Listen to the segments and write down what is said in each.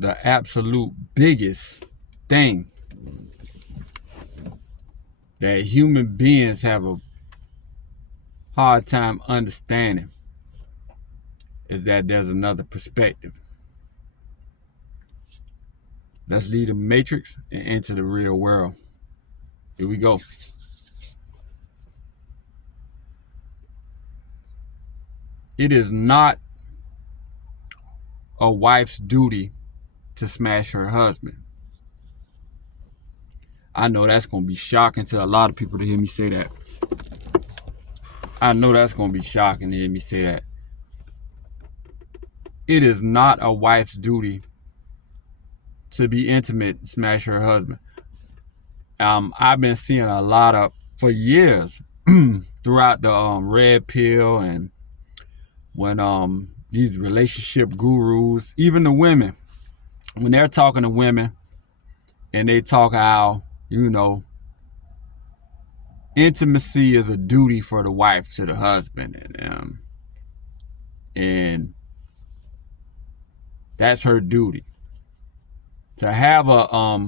the absolute biggest thing that human beings have a hard time understanding is that there's another perspective. Let's leave the matrix and enter the real world. Here we go. It is not a wife's duty to smash her husband. I know that's going to be shocking to a lot of people to hear me say that. I know that's going to be shocking to hear me say that. It is not a wife's duty to be intimate and smash her husband. I've been seeing a lot of, for years, throughout the red pill, and when these relationship gurus, even the women, when they're talking to women and they talk how, intimacy is a duty for the wife to the husband, and that's her duty. To have a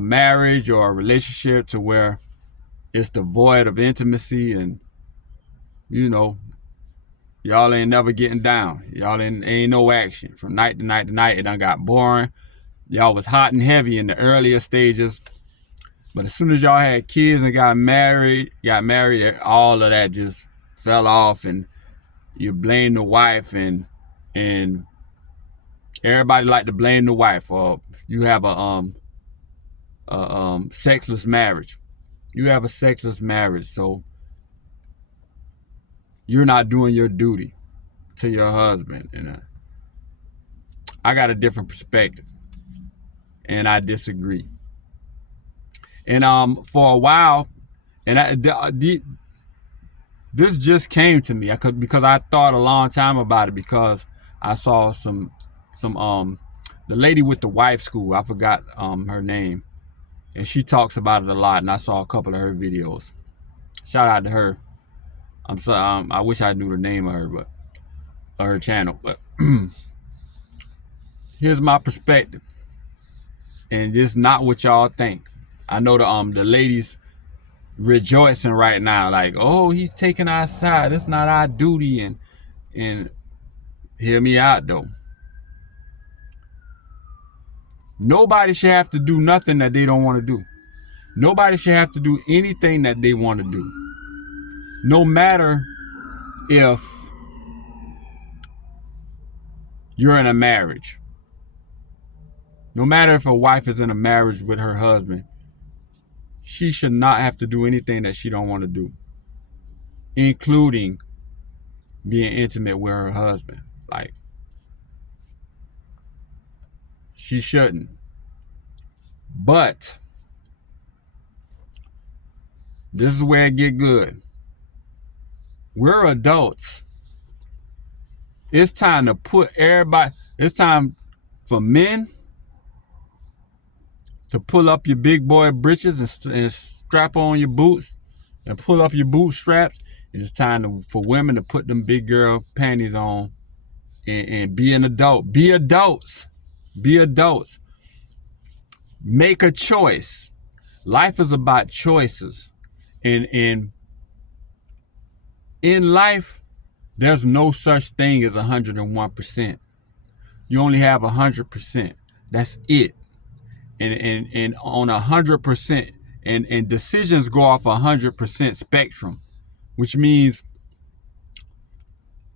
marriage or a relationship to where it's devoid of intimacy, and y'all ain't never getting down. Y'all ain't no action from night to night to night. It done got boring. Y'all was hot and heavy in the earlier stages, but as soon as y'all had kids and got married, all of that just fell off, and you blame the wife, and everybody like to blame the wife. Or you have a sexless marriage. You have a sexless marriage, so you're not doing your duty to your husband. And I got a different perspective, and I disagree. And for a while, and this just came to me because I thought a long time about it, because I saw some the lady with the wife school. I forgot her name, and she talks about it a lot. And I saw a couple of her videos. Shout out to her. I'm sorry. I wish I knew the name of her, but her channel. But here's my perspective, and it's not what y'all think. I know the ladies rejoicing right now, like, oh, he's taking our side. It's not our duty, and hear me out though. Nobody should have to do nothing that they don't want to do. Nobody should have to do anything that they want to do. No matter if you're in a marriage. No matter if a wife is in a marriage with her husband, she should not have to do anything that she don't want to do, including being intimate with her husband. Like, she shouldn't. But this is where it get good. We're adults. It's time to put everybody, it's time for men to pull up your big boy britches and strap on your boots and pull up your bootstraps. It's time for women to put them big girl panties on and be an adult. Be adults. Be adults. Make a choice. Life is about choices. And in life, there's no such thing as 101%. You only have 100%. That's it. And on 100%, and decisions go off 100% spectrum, which means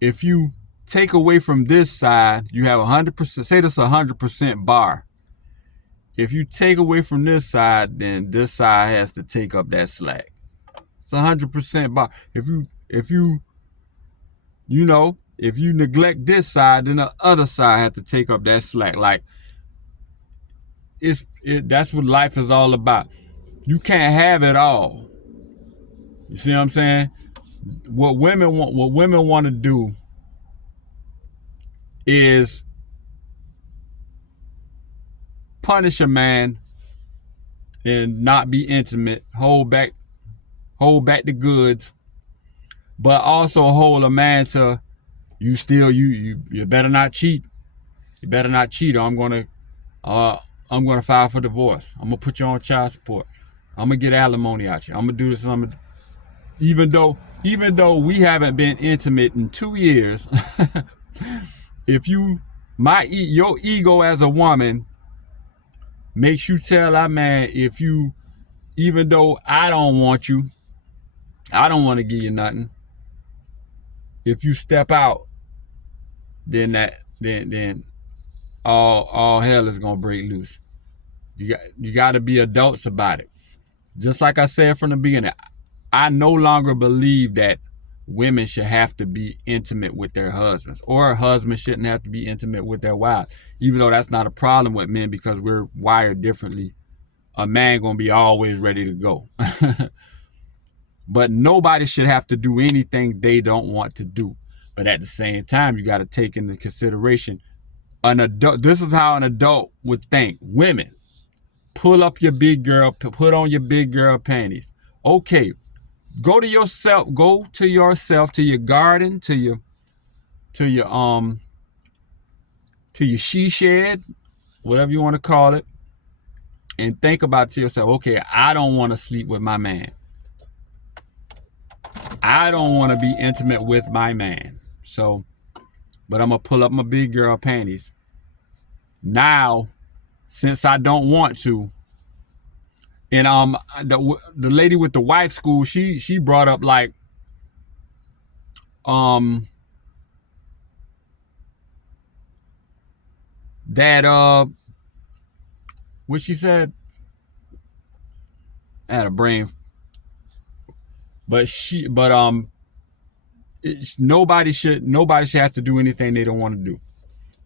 if you take away from this side, you have 100%. Say this 100% bar. If you take away from this side, then this side has to take up that slack. It's 100% bar. If you neglect this side, then the other side has to take up that slack. Like, that's what life is all about. You can't have it all. You see what I'm saying? What women want to do is punish a man and not be intimate, hold back the goods, but also hold a man to You still you better not cheat. You better not cheat, or I'm gonna file for divorce. I'm gonna put you on child support. I'm gonna get alimony out you. I'm gonna do this. Even though we haven't been intimate in 2 years, if your ego as a woman makes you tell that man, even though I don't want you, I don't want to give you nothing. If you step out, then all hell is gonna break loose. You got to be adults about it. Just like I said from the beginning, I no longer believe that women should have to be intimate with their husbands, or husbands shouldn't have to be intimate with their wives, even though that's not a problem with men because we're wired differently. A man gonna be always ready to go. But nobody should have to do anything they don't want to do. But at the same time, you got to take into consideration an adult. This is how an adult would think. Women, pull up your big girl, put on your big girl panties. Okay, go to yourself, to your garden, to your she shed, whatever you want to call it, and think about to yourself, okay, I don't want to sleep with my man. I don't want to be intimate with my man. So, but I'm gonna pull up my big girl panties. Now, since I don't want to, and the lady with the wife school, she brought up like that what she said. I had a brain, but nobody should have to do anything they don't want to do.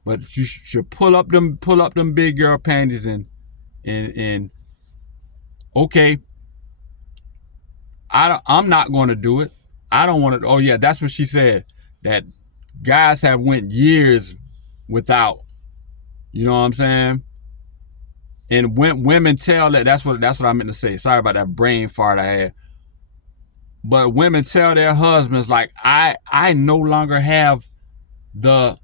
But you should pull up them big girl panties and okay, I'm not going to do it. I don't want to. Oh yeah, that's what she said. That guys have went years without. You know what I'm saying? And when women tell that, that's what I meant to say. Sorry about that brain fart I had. But women tell their husbands like, I no longer have the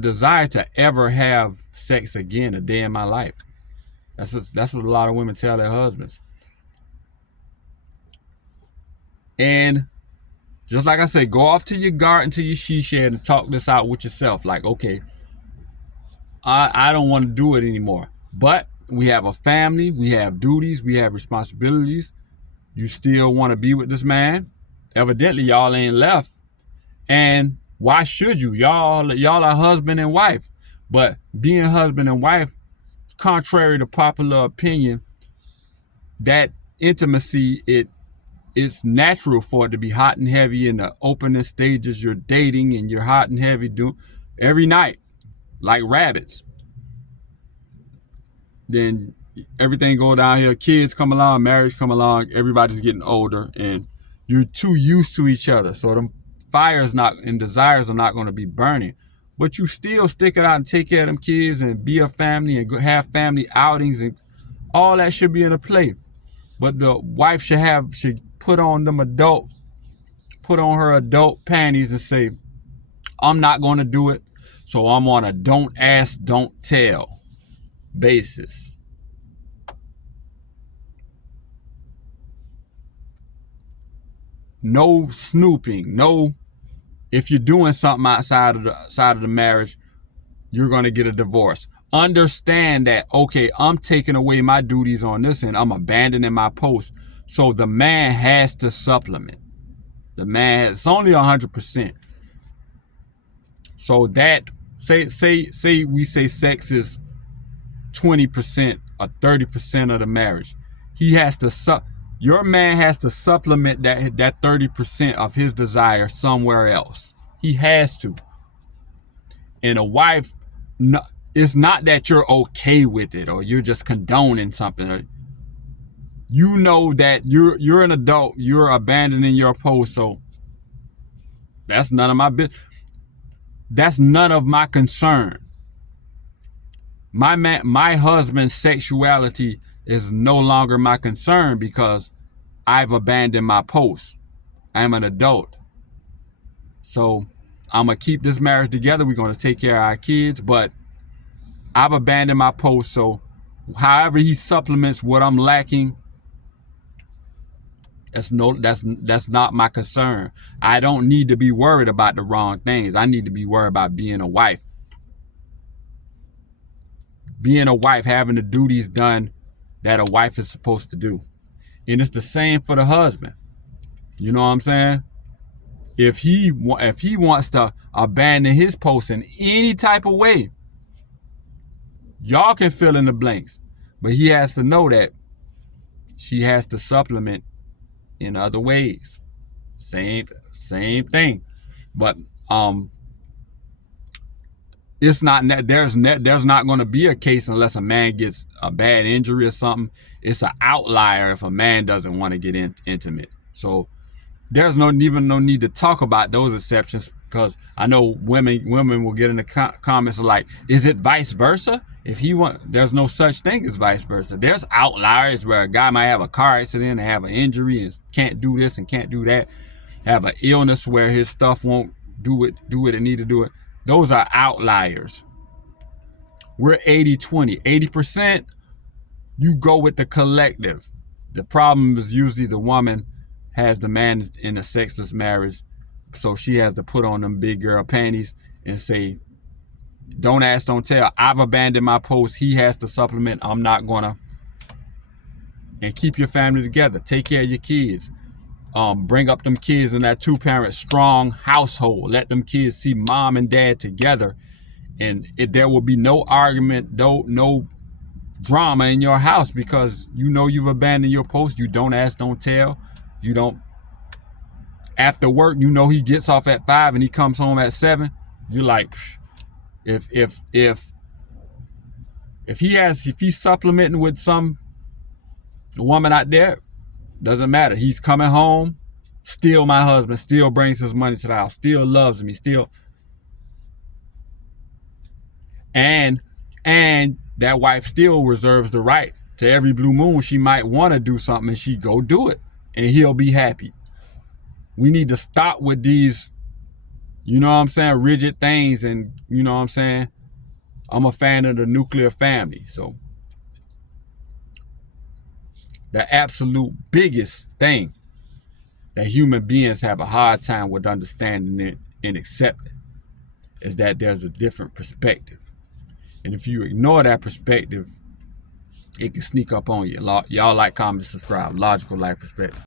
desire to ever have sex again a day in my life. That's what a lot of women tell their husbands. And just like I said, go off to your garden, to your she shed, and talk this out with yourself. Like, okay, I don't want to do it anymore. But we have a family, we have duties, we have responsibilities. You still want to be with this man? Evidently, y'all ain't left. And why should you? Y'all are husband and wife. But being husband and wife, contrary to popular opinion, that intimacy, it's natural for it to be hot and heavy in the opening stages. You're dating and you're hot and heavy every night, like rabbits. Then everything go down here. Kids come along, marriage come along. Everybody's getting older, and you're too used to each other. So them fires and desires are not going to be burning. But you still stick it out and take care of them kids and be a family and have family outings, and all that should be in a play. But the wife should put on her adult panties and say, I'm not going to do it. So I'm on a don't ask, don't tell basis. No snooping. No, if you're doing something outside of the marriage, you're going to get a divorce. Understand that, okay, I'm taking away my duties on this and I'm abandoning my post. So the man has to supplement. It's only 100%. So that, say we say sex is 20% or 30% of the marriage. Your man has to supplement that 30% of his desire somewhere else. He has to. And a wife, it's not that you're okay with it or you're just condoning something. You know that you're an adult, you're abandoning your post, so that's none of my business. That's none of my concern. My husband's sexuality is no longer my concern because I've abandoned my post. I'm an adult. So I'm going to keep this marriage together. We're going to take care of our kids, but I've abandoned my post. So however he supplements what I'm lacking, that's not my concern. I don't need to be worried about the wrong things. I need to be worried about being a wife. Being a wife, having the duties done that a wife is supposed to do. And it's the same for the husband. You know what I'm saying? If he wants to abandon his post in any type of way, y'all can fill in the blanks. But he has to know that she has to supplement in other ways. Same thing. But it's not that there's not going to be a case unless a man gets a bad injury or something. It's an outlier if a man doesn't want to get intimate. So there's no need to talk about those exceptions, because I know women will get in the comments like, is it vice versa? If he want, there's no such thing as vice versa. There's outliers where a guy might have a car accident and have an injury and can't do this and can't do that, have an illness where his stuff won't do it and need to do it. Those are outliers. We're 80-20. 80%, you go with the collective. The problem is usually the woman has the man in a sexless marriage, so she has to put on them big girl panties and say, don't ask, don't tell. I've abandoned my post. He has to supplement. I'm not gonna. And keep your family together. Take care of your kids. Bring up them kids in that 2-parent strong household. Let them kids see mom and dad together, and there will be no argument, no drama in your house, because you know you've abandoned your post. You don't ask, don't tell. You don't. After work, you know he gets off at 5 and he comes home at 7. You're like, psh. If he's supplementing with some woman out there, doesn't matter. He's coming home, still my husband, still brings his money to the house, still loves me, still. And that wife still reserves the right to every blue moon she might want to do something, and she go do it, and he'll be happy. We need to stop with these, you know what I'm saying, rigid things. And you know what I'm saying, I'm a fan of the nuclear family. So the absolute biggest thing that human beings have a hard time with understanding it and accepting is that there's a different perspective. And if you ignore that perspective, it can sneak up on you. Y'all like, comment, subscribe. Logical Life Perspective.